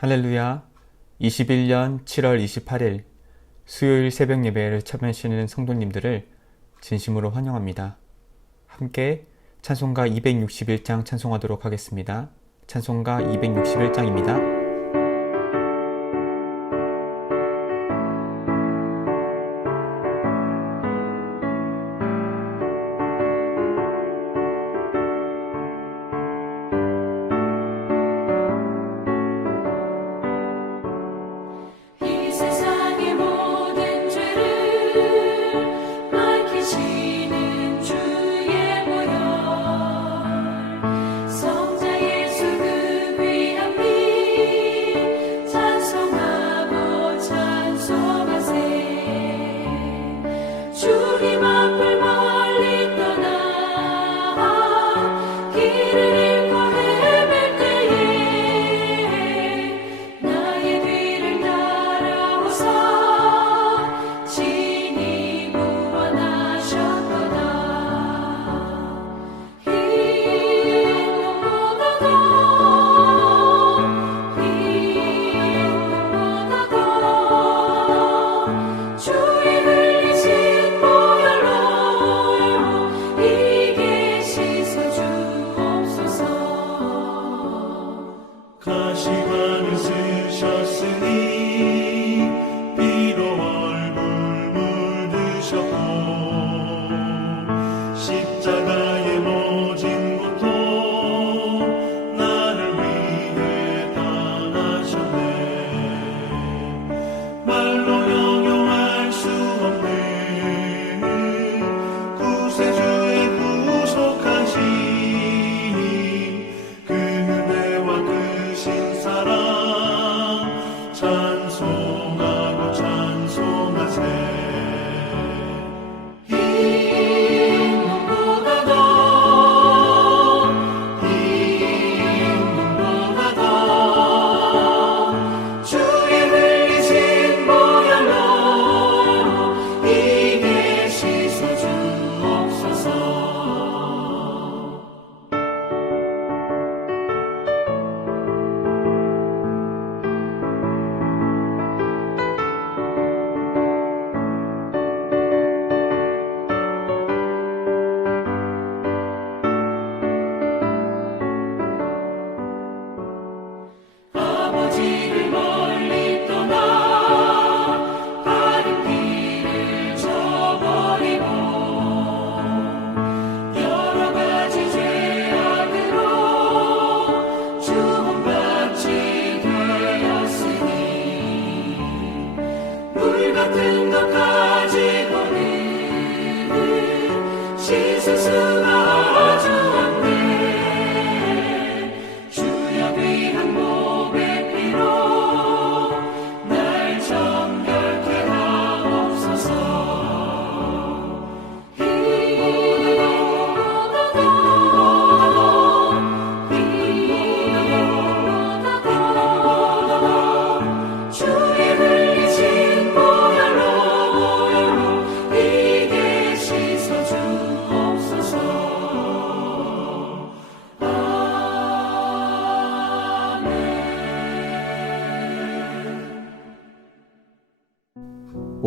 할렐루야. 21년 7월 28일 수요일 새벽 예배를 참여하시는 성도님들을 진심으로 환영합니다. 함께 찬송가 261장 찬송하도록 하겠습니다. 찬송가 261장입니다.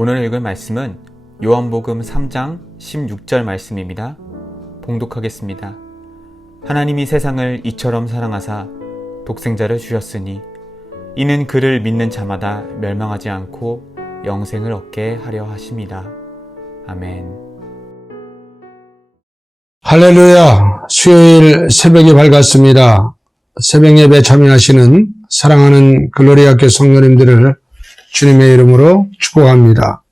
오늘 읽을 말씀은 요한복음 3장 16절 말씀입니다. 봉독하겠습니다. 하나님이 세상을 이처럼 사랑하사 독생자를 주셨으니 이는 그를 믿는 자마다 멸망하지 않고 영생을 얻게 하려 하심이라. 아멘. 할렐루야. 수요일 새벽이 밝았습니다. 새벽 예배 참여하시는 사랑하는 글로리아교회 성도님들을 주님의 이름으로 축복합니다.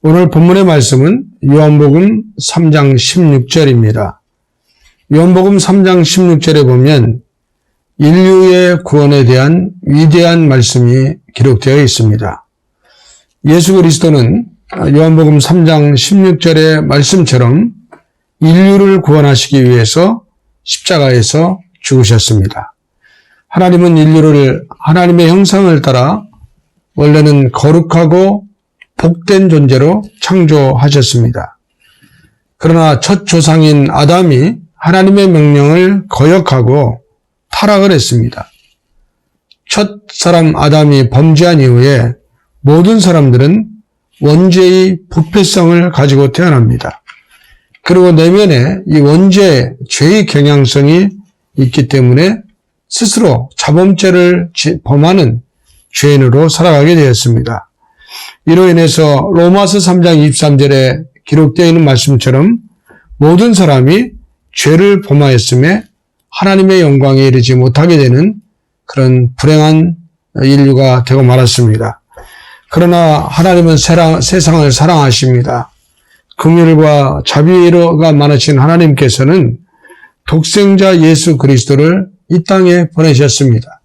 오늘 본문의 말씀은 요한복음 3장 16절입니다. 요한복음 3장 16절에 보면 인류의 구원에 대한 위대한 말씀이 기록되어 있습니다. 예수 그리스도는 요한복음 3장 16절의 말씀처럼 인류를 구원하시기 위해서 십자가에서 죽으셨습니다. 하나님은 인류를 하나님의 형상을 따라 원래는 거룩하고 복된 존재로 창조하셨습니다. 그러나 첫 조상인 아담이 하나님의 명령을 거역하고 타락을 했습니다. 첫 사람 아담이 범죄한 이후에 모든 사람들은 원죄의 부패성을 가지고 태어납니다. 그리고 내면에 이 원죄, 죄의 경향성이 있기 때문에 스스로 자범죄를 범하는 죄인으로 살아가게 되었습니다. 이로 인해서 로마서 3장 23절에 기록되어 있는 말씀처럼 모든 사람이 죄를 범하였음에 하나님의 영광에 이르지 못하게 되는 그런 불행한 인류가 되고 말았습니다. 그러나 하나님은 세상을 사랑하십니다. 긍휼과 자비가 많으신 하나님께서는 독생자 예수 그리스도를 이 땅에 보내셨습니다.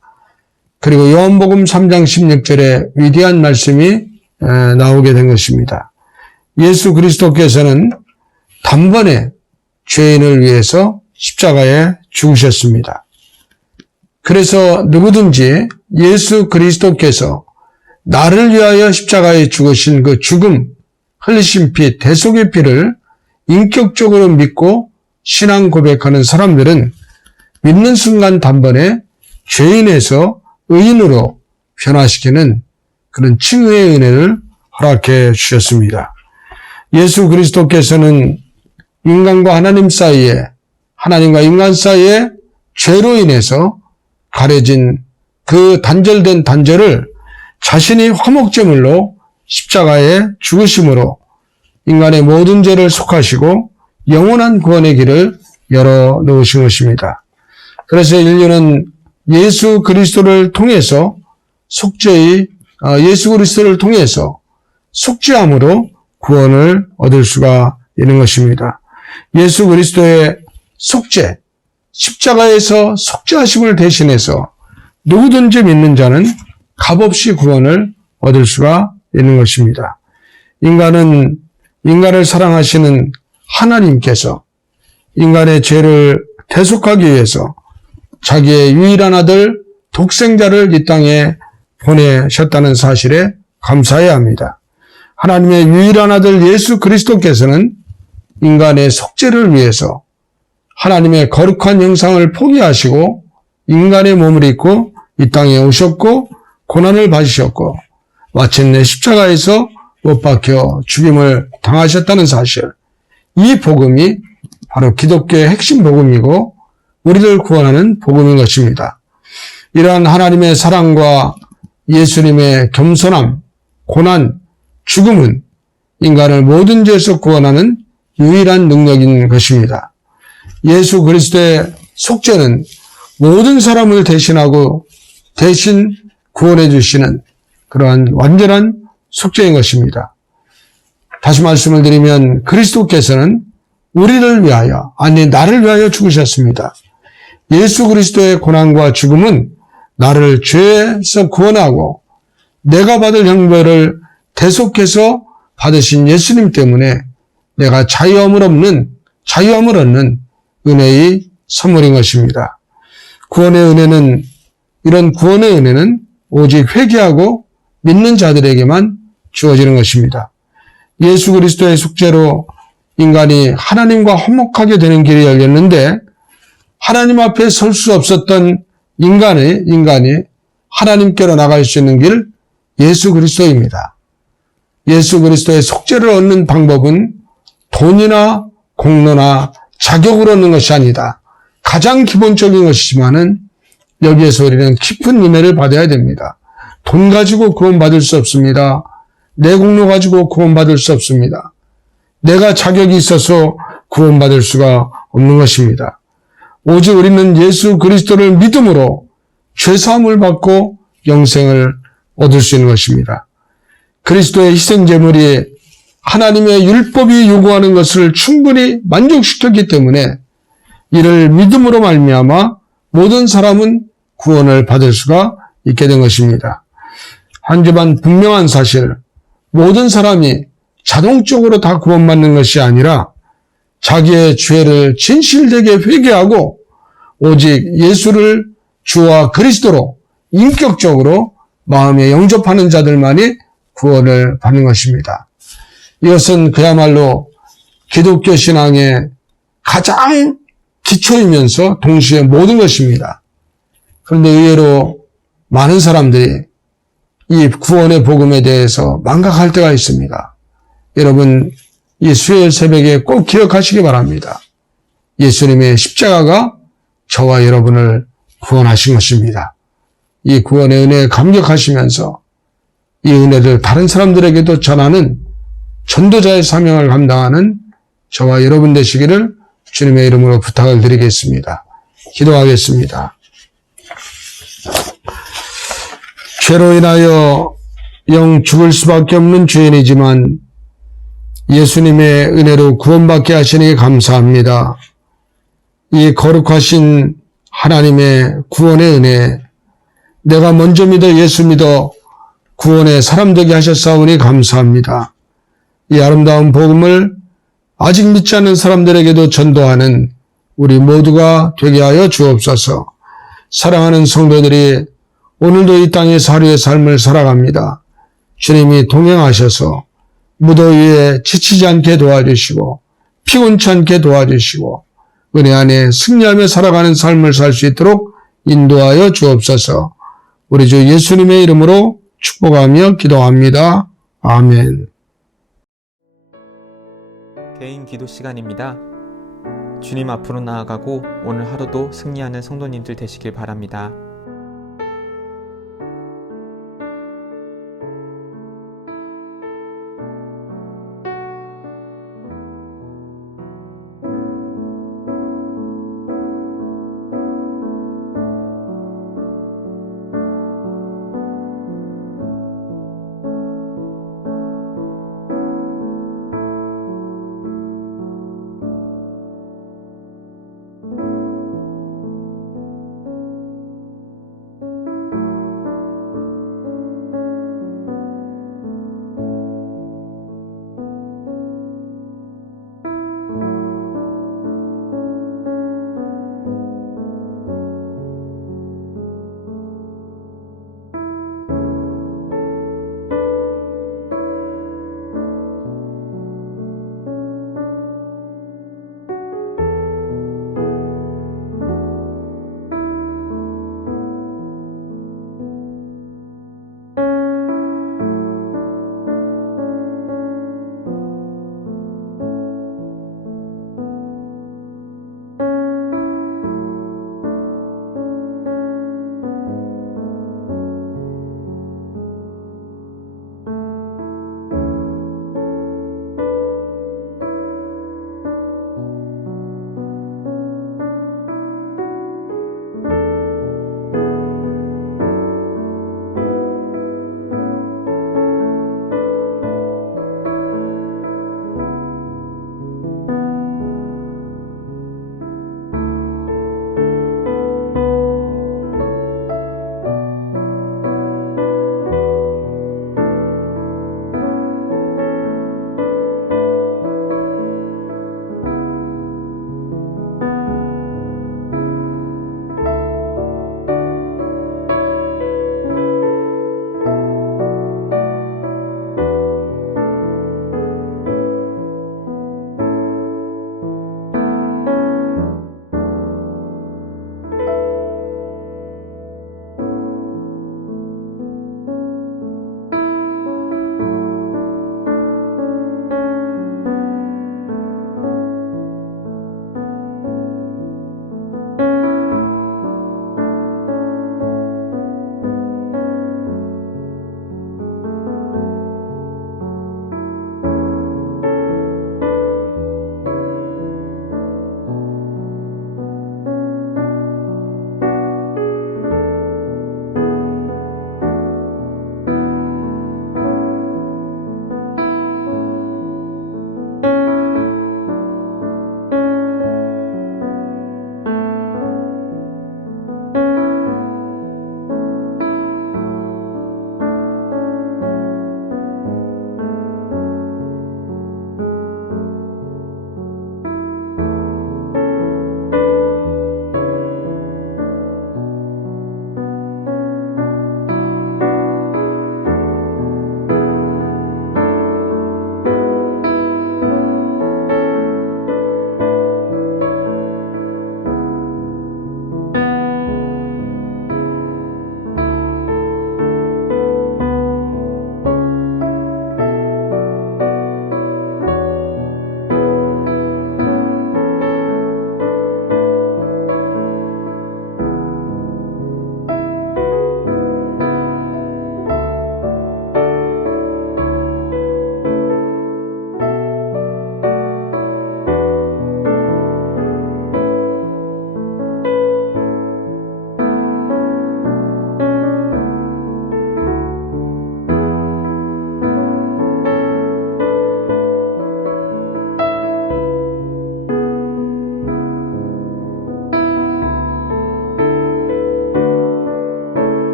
그리고 요한복음 3장 16절에 위대한 말씀이 나오게 된 것입니다. 예수 그리스도께서는 단번에 죄인을 위해서 십자가에 죽으셨습니다. 그래서 누구든지 예수 그리스도께서 나를 위하여 십자가에 죽으신 그 죽음, 흘리신 피, 대속의 피를 인격적으로 믿고 신앙 고백하는 사람들은 믿는 순간 단번에 죄인에서 의인으로 변화시키는 그런 칭의의 은혜를 허락해 주셨습니다. 예수 그리스도께서는 인간과 하나님 사이에, 하나님과 인간 사이에 죄로 인해서 가려진 그 단절된 단절을 자신이 화목제물로 십자가에 죽으심으로 인간의 모든 죄를 속하시고 영원한 구원의 길을 열어놓으신 것입니다. 그래서 인류는 예수 그리스도를 통해서 예수 그리스도를 통해서 속죄함으로 구원을 얻을 수가 있는 것입니다. 예수 그리스도의 속죄, 십자가에서 속죄하심을 대신해서 누구든지 믿는 자는 값없이 구원을 얻을 수가 있는 것입니다. 인간을 사랑하시는 하나님께서 인간의 죄를 대속하기 위해서 자기의 유일한 아들 독생자를 이 땅에 보내셨다는 사실에 감사해야 합니다. 하나님의 유일한 아들 예수 그리스도께서는 인간의 속죄를 위해서 하나님의 거룩한 형상을 포기하시고 인간의 몸을 입고 이 땅에 오셨고 고난을 받으셨고 마침내 십자가에서 못 박혀 죽임을 당하셨다는 사실, 이 복음이 바로 기독교의 핵심 복음이고 우리를 구원하는 복음인 것입니다. 이러한 하나님의 사랑과 예수님의 겸손함, 고난, 죽음은 인간을 모든 죄에서 구원하는 유일한 능력인 것입니다. 예수 그리스도의 속죄는 모든 사람을 대신 구원해 주시는 그러한 완전한 속죄인 것입니다. 다시 말씀을 드리면 그리스도께서는 우리를 위하여, 아니 나를 위하여 죽으셨습니다. 예수 그리스도의 고난과 죽음은 나를 죄에서 구원하고 내가 받을 형벌을 대속해서 받으신 예수님 때문에 내가 자유함을 얻는 은혜의 선물인 것입니다. 이런 구원의 은혜는 오직 회개하고 믿는 자들에게만 주어지는 것입니다. 예수 그리스도의 속죄로 인간이 하나님과 화목하게 되는 길이 열렸는데 하나님 앞에 설 수 없었던 인간이 하나님께로 나갈 수 있는 길, 예수 그리스도입니다. 예수 그리스도의 속죄를 얻는 방법은 돈이나 공로나 자격으로 얻는 것이 아니다. 가장 기본적인 것이지만은 여기에서 우리는 깊은 은혜를 받아야 됩니다. 돈 가지고 구원받을 수 없습니다. 내 공로 가지고 구원받을 수 없습니다. 내가 자격이 있어서 구원받을 수가 없는 것입니다. 오직 우리는 예수 그리스도를 믿음으로 죄사함을 받고 영생을 얻을 수 있는 것입니다. 그리스도의 희생제물이 하나님의 율법이 요구하는 것을 충분히 만족시켰기 때문에 이를 믿음으로 말미암아 모든 사람은 구원을 받을 수가 있게 된 것입니다. 하지만 분명한 사실, 모든 사람이 자동적으로 다 구원받는 것이 아니라 자기의 죄를 진실되게 회개하고 오직 예수를 주와 그리스도로 인격적으로 마음에 영접하는 자들만이 구원을 받는 것입니다. 이것은 그야말로 기독교 신앙의 가장 기초이면서 동시에 모든 것입니다. 그런데 의외로 많은 사람들이 이 구원의 복음에 대해서 망각할 때가 있습니다. 여러분, 이 수요일 새벽에 꼭 기억하시기 바랍니다. 예수님의 십자가가 저와 여러분을 구원하신 것입니다. 이 구원의 은혜에 감격하시면서 이 은혜를 다른 사람들에게도 전하는 전도자의 사명을 감당하는 저와 여러분 되시기를 주님의 이름으로 부탁을 드리겠습니다. 기도하겠습니다. 죄로 인하여 영 죽을 수밖에 없는 죄인이지만 예수님의 은혜로 구원받게 하시니 게 감사합니다. 이 거룩하신 하나님의 구원의 은혜, 내가 먼저 믿어 예수 믿어 구원의 사람 되게 하셨사오니 감사합니다. 이 아름다운 복음을 아직 믿지 않는 사람들에게도 전도하는 우리 모두가 되게 하여 주옵소서. 사랑하는 성도들이 오늘도 이 땅에서 하루의 삶을 살아갑니다. 주님이 동행하셔서 무더위에 지치지 않게 도와주시고 피곤치 않게 도와주시고 은혜 안에 승리하며 살아가는 삶을 살 수 있도록 인도하여 주옵소서. 우리 주 예수님의 이름으로 축복하며 기도합니다. 아멘. 개인 기도 시간입니다. 주님 앞으로 나아가고 오늘 하루도 승리하는 성도님들 되시길 바랍니다.